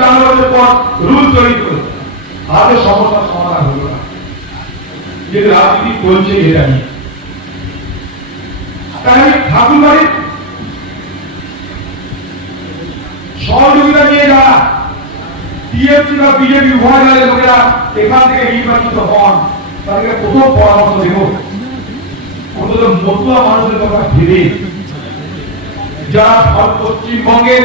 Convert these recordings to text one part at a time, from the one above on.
চার বছর পর রুল তৈরি আজও সমস্যার সমাধান হলো না। কিন্তু রাজনীতি চলছে, এটা নিয়ে। তাই ঠাকুর বাড়ির সহযোগিতা নিয়ে যারা টিএমসি বা বিজেপি উভয় দলের লোকেরা এখান থেকে নির্বাচিত হন, তাদেরকে প্রথম পরামর্শ দেব। অন্তত মতুয়া মানুষের কথা ভেবে। যারা পশ্চিমবঙ্গের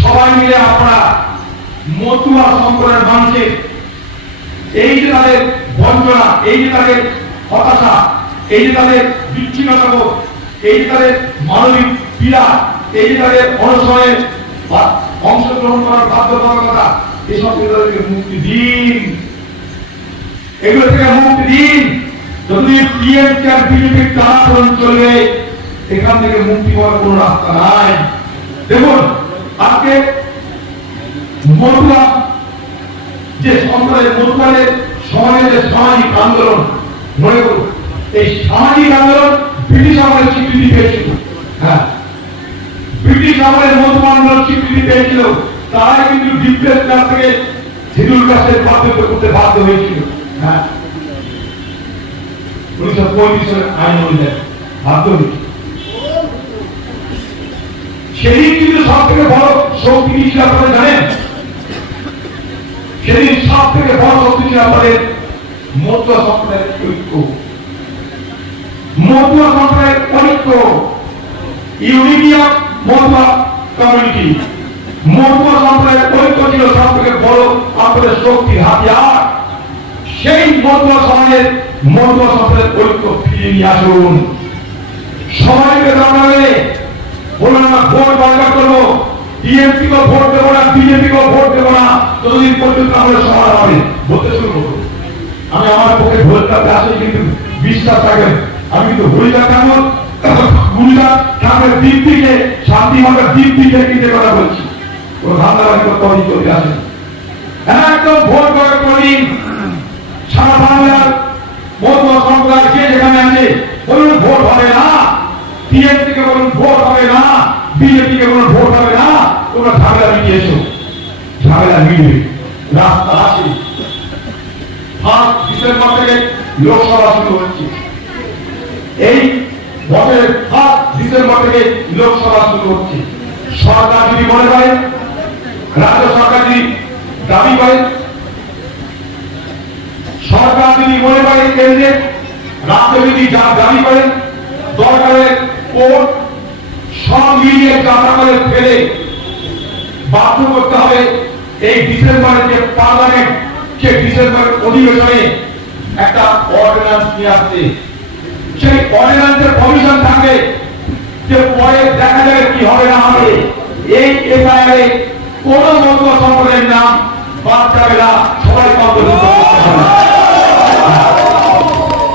সবাই মিলে আপনারা মতুয়া সম্প্রদায়ের মানুষের এই যে তাদের বঞ্চনা, এই যে তাদের হতাশা, এই যে তাদের বিচ্ছিন্নতা এই যে তাদের মানবিক পীড়া, এই যে তাদের অনশনে অংশগ্রহণ করার বাধ্যবাধকতা, এসব তাদেরকে মুক্তি দিন। এগুলো থেকে মুক্তি দিন। যদি টিএমসি আর বিজেপির টানাপোড়েন চলবে, এখান থেকে মুক্তি পাওয়ার কোনো রাস্তা নাই। দেখুন আজকে মতুয়া যে সম্প্রদায়ের মতুয়াদের সমাজের যে সামাজিক আন্দোলন, মনে করুন, এই সামাজিক আন্দোলন ব্রিটিশ আমলের স্বীকৃতি পেয়েছিল। হ্যাঁ ব্রিটিশ আমলের মতুয়া আন্দোলন স্বীকৃতি পেয়েছিল, তারাই কিন্তু ডিপ্রেস ক্লাস থেকে শিডিউল কাস্টের বাধ্যত করতে বাধ্য হয়েছিল। হ্যাঁ উনিশশো পঁয়ত্রিশ সালের আইন অনুযায়ী, বাধ্য হয়েছিল। সেদিন শক্তি আপনারা জানেন? সেদিন সব থেকে বড় শক্তি ছিল আমাদের মতুয়া সম্প্রদায়ের ঐক্য। মতুয়া সম্প্রদায়ের ঐক্য, ইউনিটি মতুয়া কমিউনিটি। মতুয়া সম্প্রদায়ের ঐক্য ছিল সব থেকে বড় আপনাদের শক্তির হাতিয়ার। সেই মতুয়া সমাজের মতুয়া সম্প্রদায়ের ঐক্য ফিরিয়ে নিয়ে আসুন। সবাইকে জানালে বলো না ভোট বয়কট করব টিএমপি কেও ভোট দেবো না বিজেপি কেও ভোট দেবো না, যতদিন পর্যন্ত আমাদের সমাধান হবে, বলতে শুরু করব। আমি আমার পক্ষে ভোট করতে আসি, কিন্তু বিশ্বাস থাকে আমি কিন্তু হরিদা কেমন গুলিদা ঠাকুরের দিক থেকে শান্তি মাতার দিক থেকে কিন্তু কথা বলছি। কোনো ধান্দাবাজি করতে হবে চলতে আসে। একদম ভোট বয়কট করি সারা বাংলার মতুয়া সম্প্রদায় যে যেখানে আছে, বলুন ভোট হবে না। টিএমসি কে বলুন ভোট হবে না বিজেপি কে বলুন ভোট হবে না। তোমরা ঝামেলা মিটিয়ে এসো। ঝামেলা মিটবে। রাস্তা আছে। ফার্স্ট ডিসেম্বর থেকে লোকসভা শুরু হচ্ছে। এই বছরের ফার্স্ট ডিসেম্বর থেকে লোকসভা শুরু হচ্ছে। সরকার যদি মনে করে, রাজ্য সরকার যদি দাবি করে, সরকার যদি মনে করে কেন্দ্রে রাজ্য যদি যা দাবি করেন দরকারের কোর্ট সব মিলিয়ে যাত্রা করে ফেলে বাধ্য করতে হবে এই ডিসেম্বরের যে পার্লামেন্ট যে ডিসেম্বরের অধিবেশনে একটা অর্ডিন্যান্স নিয়ে আসছে সেই অর্ডিন্যান্সের কমিশন থাকে যে পরে দেখা যাবে কি হবে না হবে। এই এফআইআর কোন মতুয়া সম্প্রদায়ের নাম বাদ যাবে না, সবাই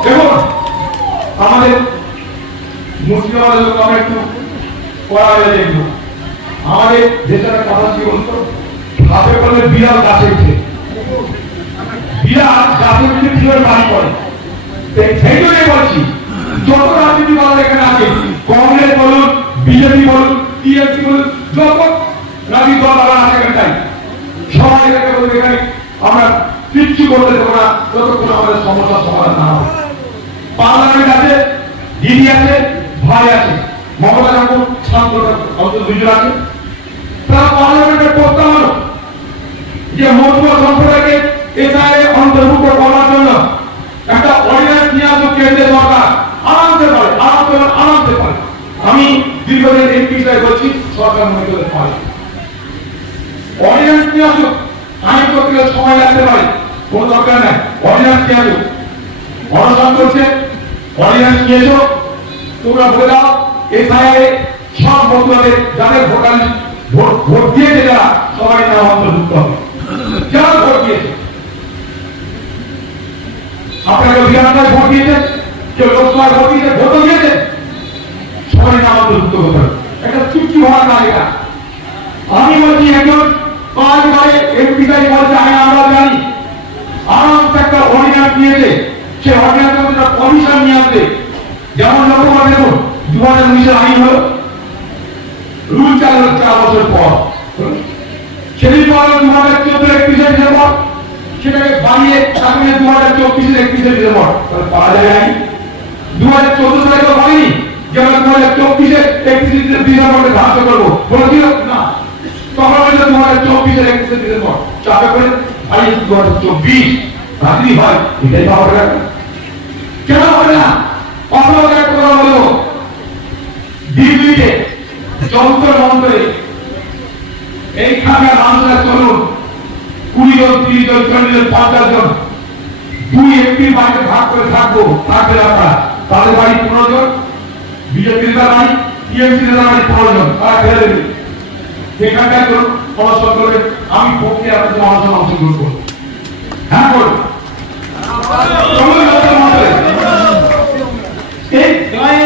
দেখুন, আমাদের মুর্শিদাবাদের লোক আমরা একটু পড়া হয়ে দেখব আমাদের দেশের কথা কি বলতো? হাতে করলে বিড়াল গাছে উঠে। বিড়াল গাছে উঠে কীভাবে বাড়ি করে? সেই জন্যই বলছি, যত রাজনীতি দল এখানে আছে, কংগ্রেস বলুন, বিজেপি বলুন, টিএমসি বলুন, যত রাজনীতি দল আবার আছে এখানটাই সবাই এখানে বলবে এখানে আমরা কিচ্ছু করতে দেবো না, যতক্ষণ আমাদের সমস্যার সমাধান না হবে। পার্লামেন্ট আছে দিদি আছে, ভাই আছে। মমতা ঠাকুর ছাত্র অন্তত দুজন আছে তারা পার্লামেন্টের প্রস্তাব আনো যে মতুয়া সম্প্রদায়কে এসআইএ অন্তর্ভুক্ত করার জন্য একটা অর্ডিন্যান্স নিয়ে আসুক কেন্দ্রীয় সরকার আরামসে পারে আরামসে পারে আরামসে পারে। আমি দীর্ঘদিন এই বিষয়ে বলছি, সরকার মনে করতে পারে। অর্ডিন্যান্স নিয়ে আসুক আইন করতে সময় লাগতে পারে, কোনো দরকার নাই। অর্ডিন্যান্স নিয়ে আসুক অনশন করছে অর্ডিন্যান্স নিয়ে এসো তোমরা বলে দাও এসআইএ সব মতুয়াদের যাদের ভোটার ভোট দিয়েছে যারা সবাই নাম অন্তর্ভুক্ত হবে। যারা ভোট দিয়েছে। আপনারা কেউ বিধানসভায় ভোট দিয়েছেন কেউ লোকসভায় ভোট দিয়েছে? ভোটও দিয়েছে? সবাই নাম অন্তর্ভুক্ত করতে একটা চুক্তি হওয়ার না আমি বলছি একজন পাঁচ বারে এমপি গাড়ি বলছে আমি আমরা জানি। আমার একটা অর্ডিন্যান্স নিয়েছে সে অর্ডিন্যান্স একটা কমিশন নিয়ে আসবে। যেমন লক্ষ্য দেখুন দু হাজার উনিশের আইন হলো। রুল চালু চার বছর পর। সেদিন পর দু হাজার চোদ্দ একত্রিশে ডিসেম্বর, সেটাকে বাড়িয়ে সামনে দু হাজার চব্বিশের একত্রিশে ডিসেম্বর। তাহলে পাওয়া যায় নাই দু হাজার চোদ্দ সালে তো হয়নি যে আমরা দু হাজার চব্বিশে একত্রিশে ডিসেম্বরে ধার্য করব। বলেছিল না। তখন হয়তো দু হাজার চব্বিশের একত্রিশে ডিসেম্বর। চাপে করে বাড়িয়ে দু হাজার চব্বিশ। রাত্রি হয়, এটাই হবে কেন হবে না? একটা কথা বলব দিল্লিতে যন্ত্র মন্ত্রে। এইখানকার মানুষরা চলুন। কুড়ি জন, তিরিশ জন, চল্লিশ জন, পঞ্চাশ জন। দুই এমপির বাড়িতে ভাগ করে থাকব থাকবে আপনারা। তাদের বাড়ি পনেরো জন, বিজেপি নেতার বাড়ি, টিএমসি নেতার বাড়ি পনেরো জন, তারা ফেলে দেবে। সেখানকার জন পড়াশোনা করবে আমি পক্ষে আপনাদের মানুষের অংশগ্রহণ করব। হ্যাঁ করব চলুন যন্ত্র মন্ত্রে এই গায়ে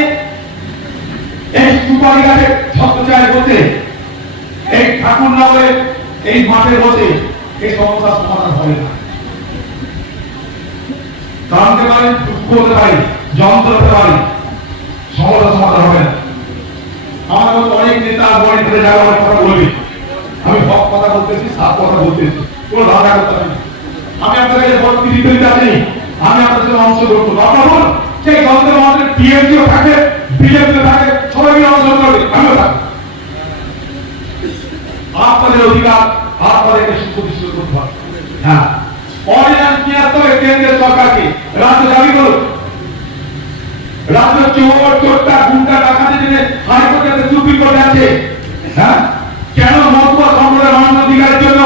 এই সুপারি গাছে ছত্রচায় বসে এই ঠাকুর নগরে এই মাঠে বসে এই সমস্যার সমাধান হবে না। কানতে পারে হতে পারে যন্ত্র হতে পারে সমস্যার সমাধান হবে না। আমার অনেক নেতা বড় করে যাওয়া অনেক কথা বলবে। আমি হক কথা বলতেছি সাত কথা বলতেছি, কোনো রাজা করতে পারি আমি আপনার কাছে বড় বিপরীত আছি আমি আপনার সাথে অংশগ্রহণ করব। আপনার বলুন, সেই যন্ত্রের মধ্যে টিএমসিও থাকে বিজেপিও থাকে, সবাই মিলে অংশগ্রহণ করবে, আমিও থাকব। আপনাদের অধিকার, আপনাদেরকে সুপ্রতিষ্ঠিত করতে হবে। হ্যাঁ। হ্যাঁ? কেন অধিকারের জন্য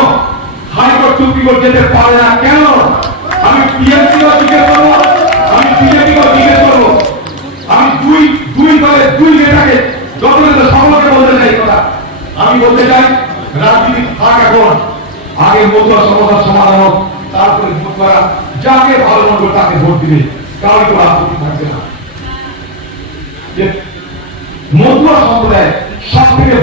যেতে পারে না? কেন? আমি করব আমি বিজেপি ও জিজ্ঞেস করব আমি দুই দুই দলের দুই নেতাকে যত নেতা সকলকে বলতে চাই এই কথা আমি বলতে চাই রাজনীতি থাক এখন আগে মতুয়া সমস্যার সমাধান হোক তারপরে ভোট করা যাকে ভালো মনে করবে তাকে ভোট দিবে কারণ কোনো আপত্তি থাকবে না যে মতুয়া সম্প্রদায় সব থেকে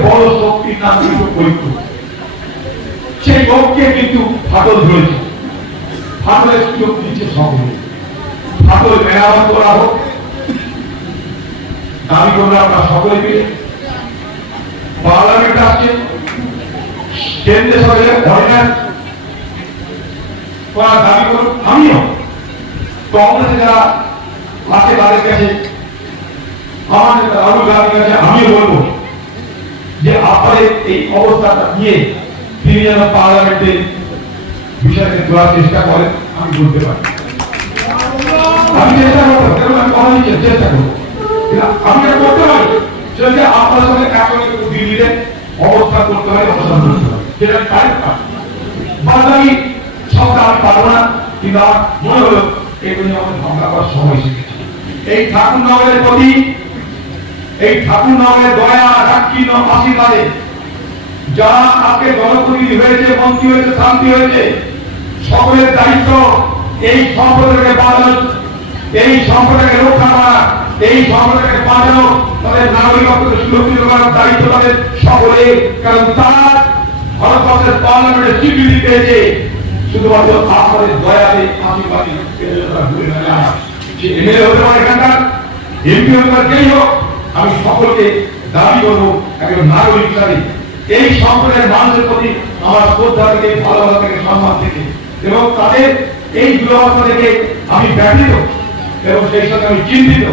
সেই ঐক্যে কিন্তু ফাটল ধরেছে ফাটলের সুযোগ দিচ্ছে সকলে ফাটল মেরামত করা হোক দাবি করবে সকলে পার্লামেন্ট আসছে সরকারের দাবি করুন আমিও কংগ্রেসে যারা আছে তাদের কাছে নেতা রাহুল গান্ধীর কাছে আমিও বলব যে আপনাদের এই অবস্থাটা নিয়ে তিনি যেন পার্লামেন্টে বিষয়টাকে তোলার চেষ্টা করেন, আমি বলতে পারি। আমি চেষ্টা করব আমি কথা চেষ্টা করব। আমি করতে পারি সেটা সঙ্গে দিল্লিতে অবস্থান করতে অবস্থান করতে হয় যেটা আমি পারব না, কিন্তু আমার মনে হলো, এগুলি আমাদের ভাবনা করার সময় শিখেছি এই ঠাকুর নগরের প্রতি এই ঠাকুর নগরের দয়া রাখি আশীর্বাদে যারা আজকে জনপ্রতিনিধি হয়েছে, মন্ত্রী হয়েছে, শান্তি হয়েছে, সকলের দায়িত্ব এই সম্প্রদায়কে বাঁচানো, এই সম্প্রদায়কে রক্ষা করা, এই সম্প্রদায়কে বাঁচানো, তাদের নাগরিকত্বকে সুরক্ষিত করার দায়িত্ব তাদের সকলে কারণ তারা ভারতবর্ষের পার্লামেন্টে স্বীকৃতি পেয়েছে, শুধুমাত্র আপনাদের দয়াতে না যায় এমএলএ হতে পারে এখানকার, এমপি হতে পারে, যেই হোক আমি সকলকে দাবি করব, একজন নাগরিক হিসাবে। এই সম্প্রদায়ের মানুষের প্রতি আমার শ্রদ্ধা থেকে, ভালোবাসা থেকে, সম্মান থেকে। এবং তাদের এই দুরবস্থা থেকে আমি ব্যথিত এবং সেই সাথে আমি চিন্তিত।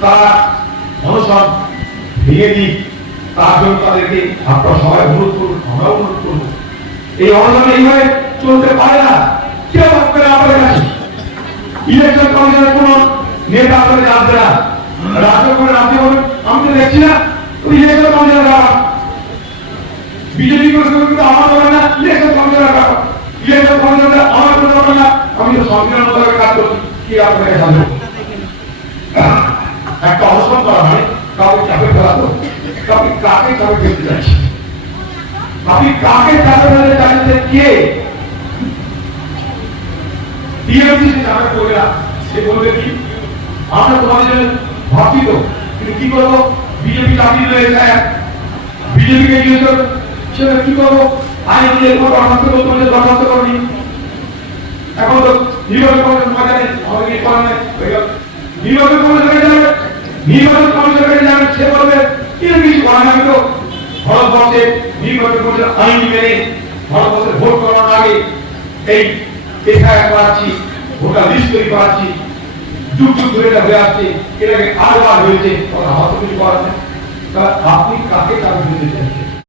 তারা অনশন ভেঙে দিই তার জন্য তাদেরকে আপনারা সবাই অনুরোধ করুন আমরা অনুরোধ করব। এই অনশন এইভাবে চলতে পারে না। কেউ আসবে না আপনাদের কাছে। ইলেকশন কমিশনের কোন নেতা আপনাদের আসবে না। আপনি কাকে চাপে কে? বলবে কি? আমরা তোমাদের জন্য ভাবছি তো কিন্তু কি করব? বিজেপি চাকরি রয়েছে বিজেপি কে জিজ্ঞেস করো সেটা কি করব? আইন কোনো দরখাস্ত করতে বলে দরখাস্ত করনি। এখন তো নির্বাচন কমিশন মজা নেই আমাদের কি করার নেই। নির্বাচন কমিশনে যাবে, নির্বাচন কমিশনে যাবে, সে বলবে কিছু কিছু করার আমি তো? ভারতবর্ষে নির্বাচন কমিশন আইন মেনে ভারতবর্ষে ভোট করানোর আগে এই এফআইআর করাচ্ছি, ভোটার লিস্ট তৈরি করাচ্ছি যুগ যুগ ধরে এটা হয়ে আসছে আরবার হয়েছে আমার তো কিছু আপনি কাকে কাজ দিতে চাইছেন